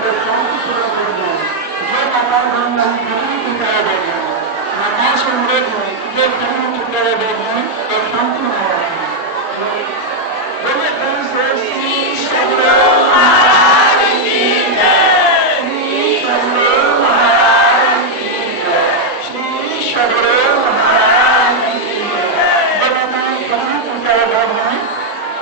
जो शांतिपूर्वक हो जाए, जो मकान हम नहीं की तरह हो जाए, मकान से उम्मीद है जो कर्म की तरह हो जाए और शांति में रखें। बोले कौन से श्री सदगुरु महाराज की जय, श्री सदगुरु महाराज की जय, श्री सदगुरु महाराज की जय। जो मकान कर्म की तरह हो जाए,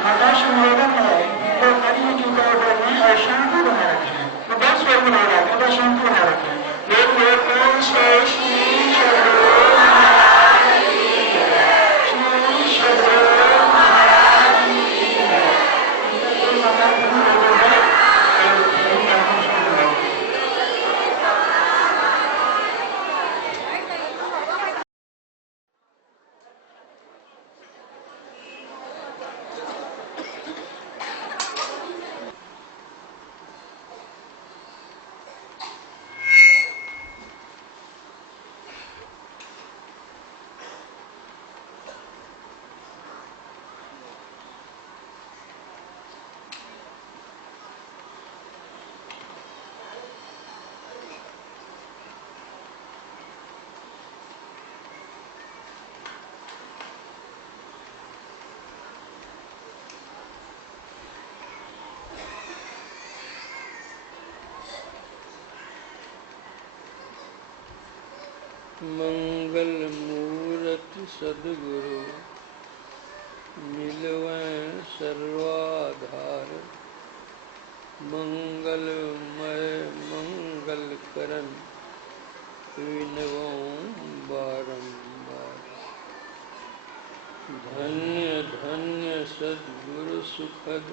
मकान से निवेदन है जो कर्म की तरह हो जाए और शांति बना रखें, तो बस वो बना रखें, तो शांति बना रखें। बोले कौन से श्री सदगुरु महाराज की जय, श्री सदगुरु महाराज की जय। मकान कर्म हो जाए मंगल मूरति सद्गुरु मिलवैं सर्वाधार। मंगलमय मंगल करन विनवों बारंबार। धन्य धन्य सद्गुरु सुखद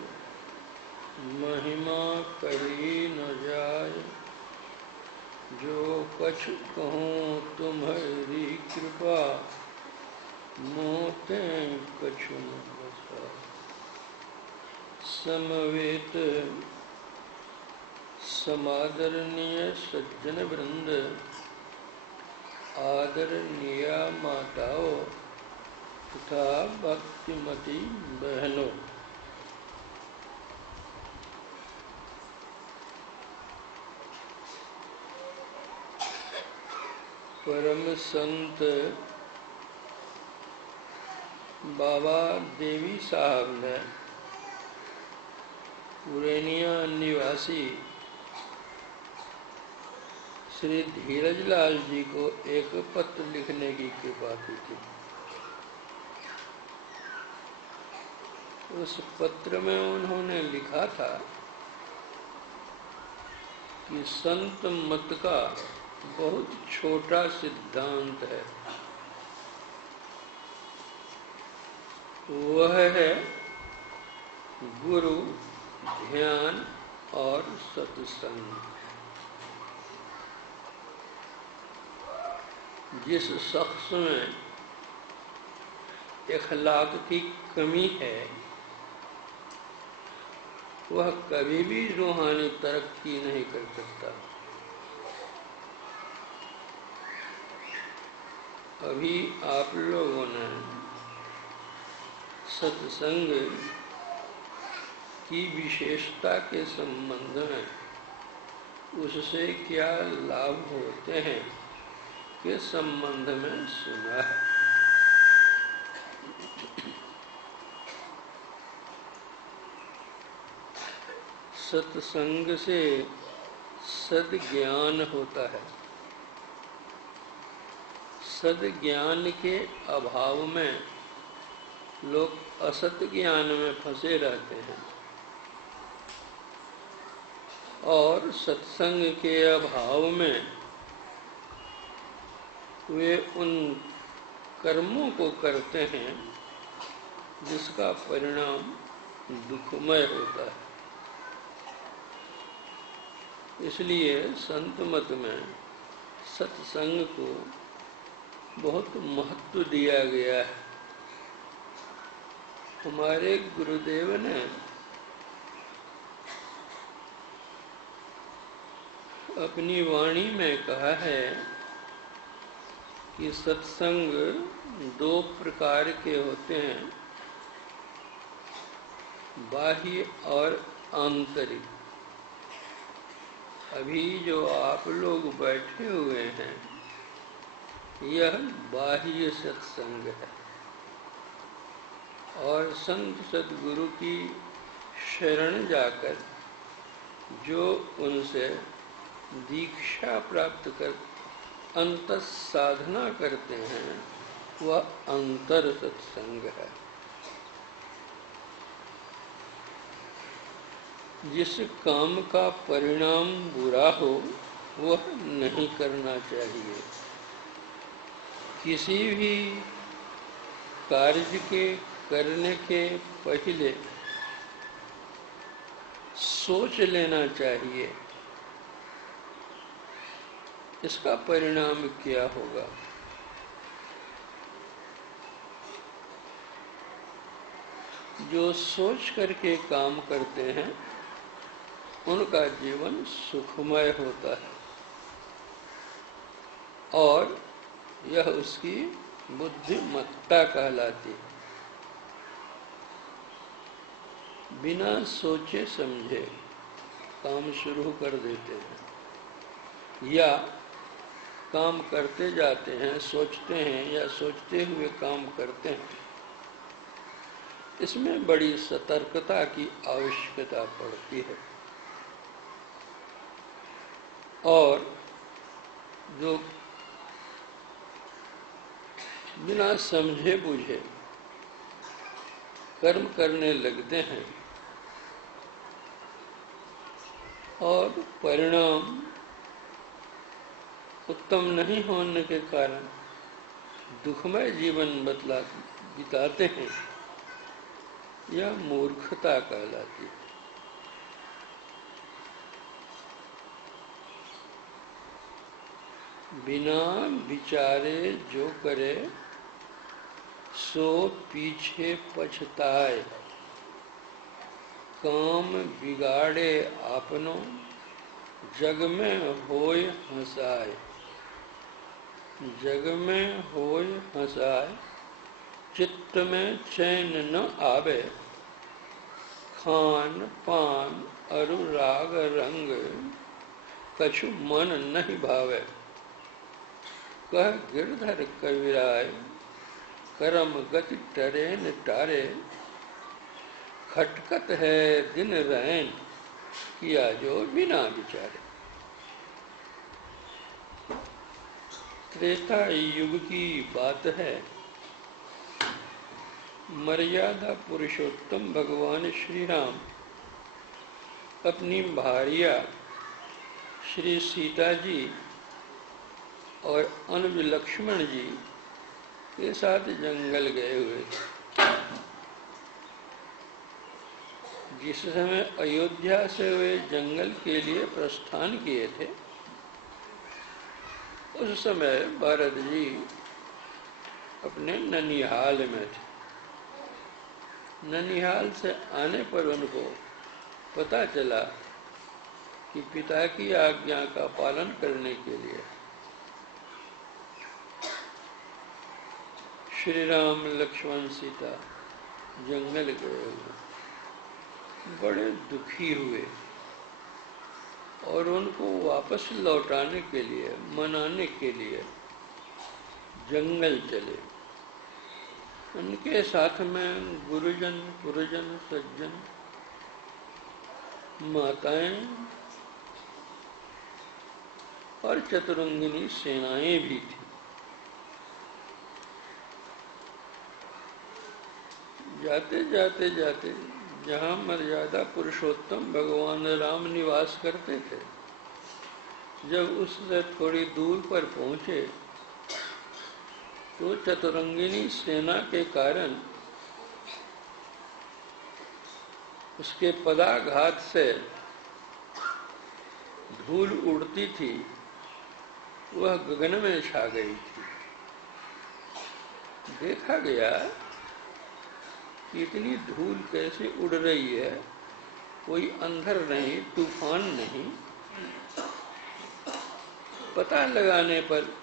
महिमा कही न जाय। जो कछु कहूँ तुम्हारी कृपा मोते कछु न बसा। समवेत समादरणीय सज्जन वृंद, आदरणीय माताओं तथा भक्तिमती बहनों, परम संत बाबा देवी साहब ने पुरैनिया निवासी श्री धीरजलाल जी को एक पत्र लिखने की कृपा की थी। उस पत्र में उन्होंने लिखा था कि संत मत का बहुत छोटा सिद्धांत है, वह है गुरु, ध्यान और सत्संग। जिस शख्स में इखलाक की कमी है वह कभी भी रूहानी तरक्की नहीं कर सकता। अभी आप लोगों ने सत्संग की विशेषता के संबंध में उससे क्या लाभ होते हैं के संबंध में सुना है। सत्संग से सद्ज्ञान होता है। सद्ज्ञान के अभाव में लोग असत ज्ञान में फंसे रहते हैं और सत्संग के अभाव में वे उन कर्मों को करते हैं जिसका परिणाम दुखमय होता है। इसलिए संत मत में सत्संग को बहुत महत्व दिया गया है। हमारे गुरुदेव ने अपनी वाणी में कहा है कि सत्संग दो प्रकार के होते हैं, बाह्य और आंतरिक। अभी जो आप लोग बैठे हुए हैं, यह बाह्य सत्संग है। और संत सद्गुरु की शरण जाकर जो उनसे दीक्षा प्राप्त कर अंतर साधना करते हैं, वह अंतर सत्संग है। जिस काम का परिणाम बुरा हो वह नहीं करना चाहिए। किसी भी कार्य के करने के पहले सोच लेना चाहिए इसका परिणाम क्या होगा। जो सोच करके काम करते हैं उनका जीवन सुखमय होता है और यह उसकी बुद्धिमत्ता कहलाती है। बिना सोचे समझे काम शुरू कर देते हैं या काम करते जाते हैं, सोचते हैं या सोचते हुए काम करते हैं। इसमें बड़ी सतर्कता की आवश्यकता पड़ती है। और जो बिना समझे बूझे कर्म करने लगते हैं और परिणाम उत्तम नहीं होने के कारण दुखमय जीवन बिताते हैं, यह मूर्खता कहलाती है। बिना विचारे जो करे सो पीछे पछताए। काम बिगाड़े आपनो जग में होय हंसाए। जग में होय हंसाए चित्त में चैन न आवे। खान पान अरु राग रंग कछु मन नहीं भावे। कह गिरधर कविराय करम गति टरे न टारे। खटकत है दिन रैन किया जो बिना विचारे। त्रेता युग की बात है। मर्यादा पुरुषोत्तम भगवान श्री राम अपनी भार्या श्री सीता जी और अनुज लक्ष्मण जी के साथ जंगल गए हुए थे। जिस समय अयोध्या से वे जंगल के लिए प्रस्थान किए थे, उस समय भरत जी अपने ननिहाल में थे। ननिहाल से आने पर उनको पता चला कि पिता की आज्ञा का पालन करने के लिए श्री राम लक्ष्मण सीता जंगल गए हुए, बड़े दुखी हुए और उनको वापस लौटाने के लिए, मनाने के लिए जंगल चले। उनके साथ में गुरुजन, पुरजन, सज्जन, माताएं और चतुरंगिनी सेनाएं भी थी। जाते जाते जाते जहाँ मर्यादा पुरुषोत्तम भगवान राम निवास करते थे, जब उससे थोड़ी दूर पर पहुँचे तो चतुरंगिनी सेना के कारण उसके पदाघात से धूल उड़ती थी, वह गगन में छा गई थी। देखा गया कि इतनी धूल कैसे उड़ रही है, कोई अंधर नहीं, तूफान नहीं। पता लगाने पर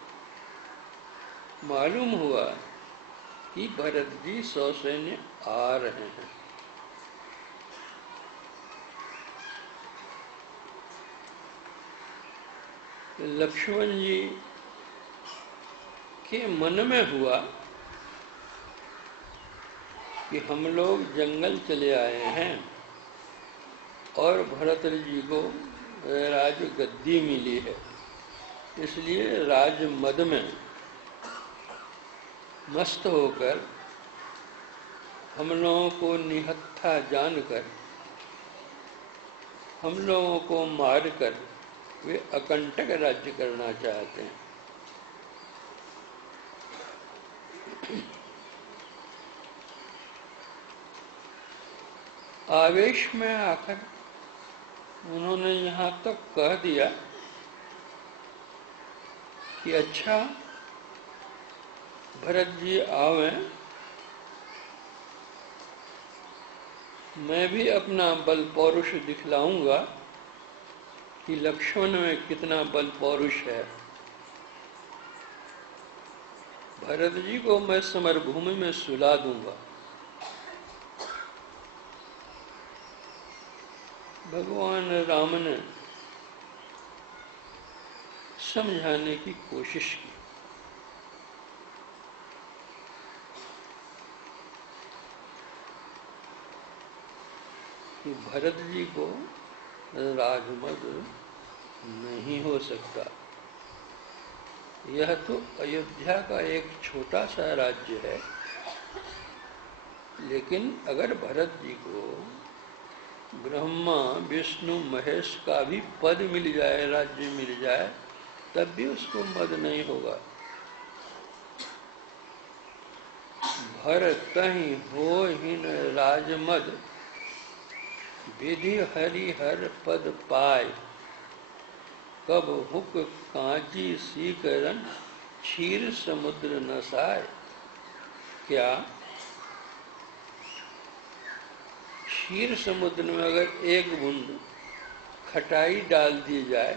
मालूम हुआ कि भरत जी सौसैन्य आ रहे हैं। लक्ष्मण जी के मन में हुआ कि हम लोग जंगल चले आए हैं और भरत जी को राज गद्दी मिली है, इसलिए राज मद में मस्त होकर हम लोगों को निहत्था जानकर हम लोगों को मारकर वे अकंटक राज्य करना चाहते हैं। आवेश में आकर उन्होंने यहाँ तक कह दिया कि अच्छा भरत जी आवें, मैं भी अपना बल पौरुष दिखलाऊंगा कि लक्ष्मण में कितना बल पौरुष है। भरत जी को मैं समरभूमि में सुला दूंगा। भगवान राम ने समझाने की कोशिश की। कि भरत जी को राजमद नहीं हो सकता। यह तो अयोध्या का एक छोटा सा राज्य है, लेकिन अगर भरत जी को ब्रह्मा विष्णु महेश का भी पद मिल जाए, राज्य मिल जाए, तब भी उसको मद नहीं होगा। भर कहीं हो ही न राजमद, विधि हरिहर पद पाए, कब हुक कांची सीकरन क्षीर समुद्र नसाए। क्या क्षीर समुद्र में अगर एक बूंद खटाई डाल दी जाए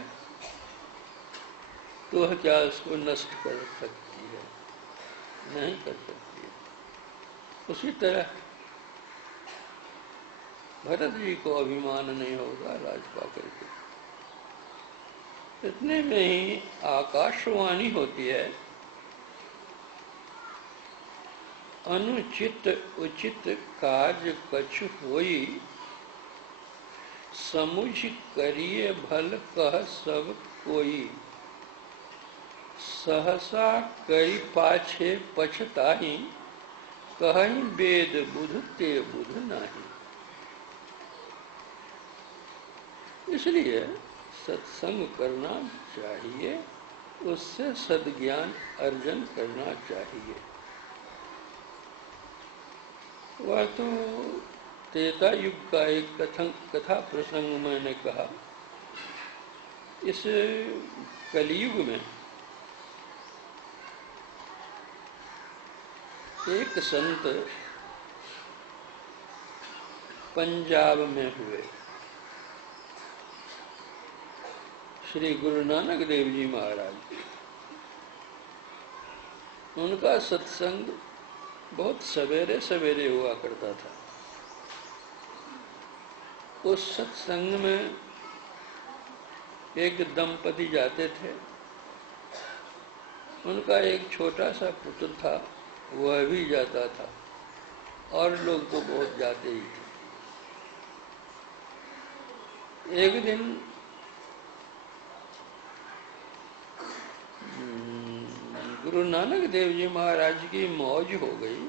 तो क्या उसको नष्ट कर सकती है? नहीं कर सकती है। उसी तरह भरत जी को अभिमान नहीं होगा राज पाकर के। इतने में ही आकाशवाणी होती है, अनुचित उचित काज कछु होई, समुझ करिए भल कह सब कोई। सहसा करी पाछे पछताही, कहीं वेद बुध ते बुध नाही। इसलिए सत्संग करना चाहिए, उससे सद्ज्ञान अर्जन करना चाहिए। वह तो त्रेता युग का एक कथा प्रसंग मैंने कहा। इस कलयुग में एक संत पंजाब में हुए, श्री गुरु नानक देव जी महाराज। उनका सत्संग बहुत सवेरे सवेरे हुआ करता था। उस सत्संग में एक दंपति जाते थे, उनका एक छोटा सा पुत्र था, वह भी जाता था, और लोग तो बहुत जाते ही थे। एक दिन गुरु नानक देव जी महाराज की मौज हो गई।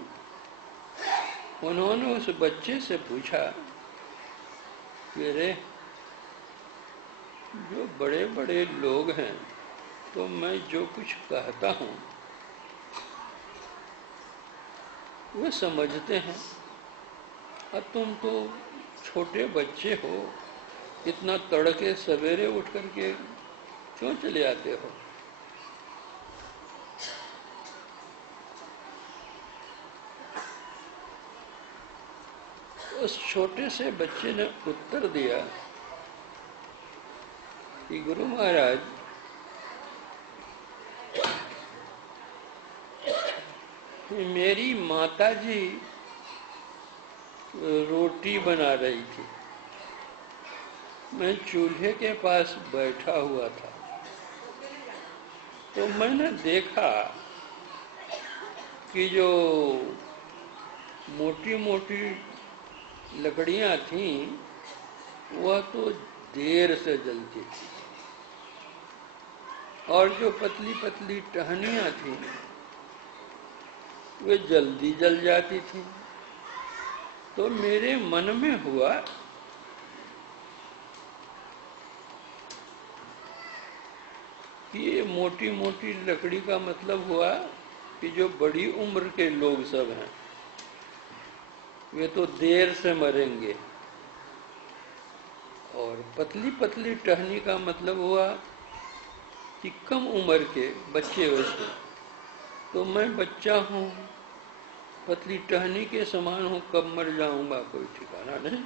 उन्होंने उस बच्चे से पूछा कि रे, जो बड़े बड़े लोग हैं तो मैं जो कुछ कहता हूँ वे समझते हैं, और तुम तो छोटे बच्चे हो, इतना तड़के सवेरे उठ करके क्यों चले आते हो? उस छोटे से बच्चे ने उत्तर दिया कि गुरु महाराज, मेरी माताजी रोटी बना रही थी, मैं चूल्हे के पास बैठा हुआ था, तो मैंने देखा कि जो मोटी मोटी लकड़ियां थीं वह तो देर से जलती थी, और जो पतली पतली टहनियां थीं वे जल्दी जल जाती थी। तो मेरे मन में हुआ कि ये मोटी मोटी लकड़ी का मतलब हुआ कि जो बड़ी उम्र के लोग सब हैं वे तो देर से मरेंगे, और पतली पतली टहनी का मतलब हुआ कि कम उम्र के बच्चे वैसे। तो मैं बच्चा हूँ, पतली टहनी के समान हूँ, कब मर जाऊंगा कोई ठिकाना नहीं।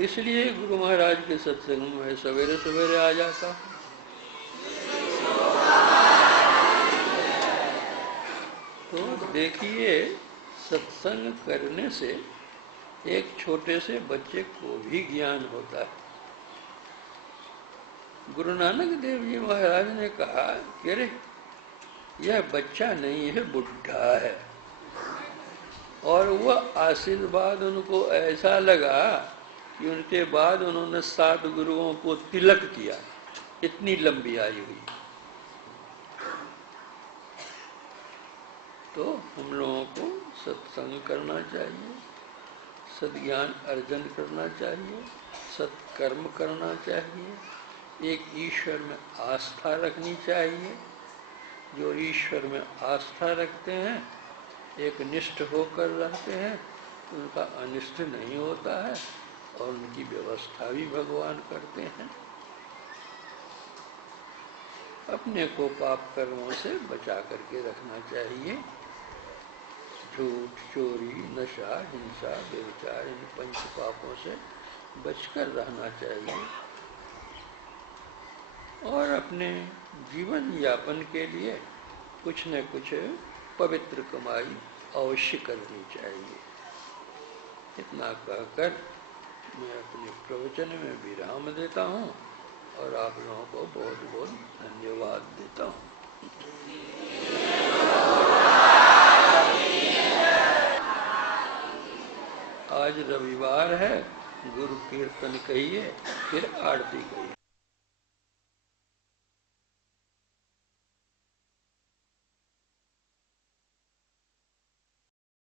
इसलिए गुरु महाराज के सत्संग में सवेरे सवेरे आ जाता हूँ। तो देखिए, सत्संग करने से एक छोटे से बच्चे को भी ज्ञान होता है। गुरु नानक देव जी महाराज ने कहा कि अरे यह बच्चा नहीं है, बुढ़ा है। और वह आशीर्वाद उनको ऐसा लगा कि उनके बाद उन्होंने 7 गुरुओं को तिलक किया, इतनी लंबी आयु हुई। तो हम लोगों को सत्संग करना चाहिए, सद्ज्ञान अर्जन करना चाहिए, सत्कर्म करना चाहिए, एक ईश्वर में आस्था रखनी चाहिए। जो ईश्वर में आस्था रखते हैं, एक निष्ठ होकर रहते हैं, उनका अनिष्ट नहीं होता है, और उनकी व्यवस्था भी भगवान करते हैं। अपने को पाप कर्मों से बचा करके रखना चाहिए। झूठ, चोरी, नशा, हिंसा, व्यभिचार, इन 5 पापों से बचकर रहना चाहिए, और अपने जीवन यापन के लिए कुछ न कुछ पवित्र कमाई अवश्य करनी चाहिए। इतना कहकर मैं अपने प्रवचन में विराम देता हूँ और आप लोगों को बहुत बहुत धन्यवाद देता हूँ। आज रविवार है, गुरु कीर्तन कहिए, फिर आरती कहिए।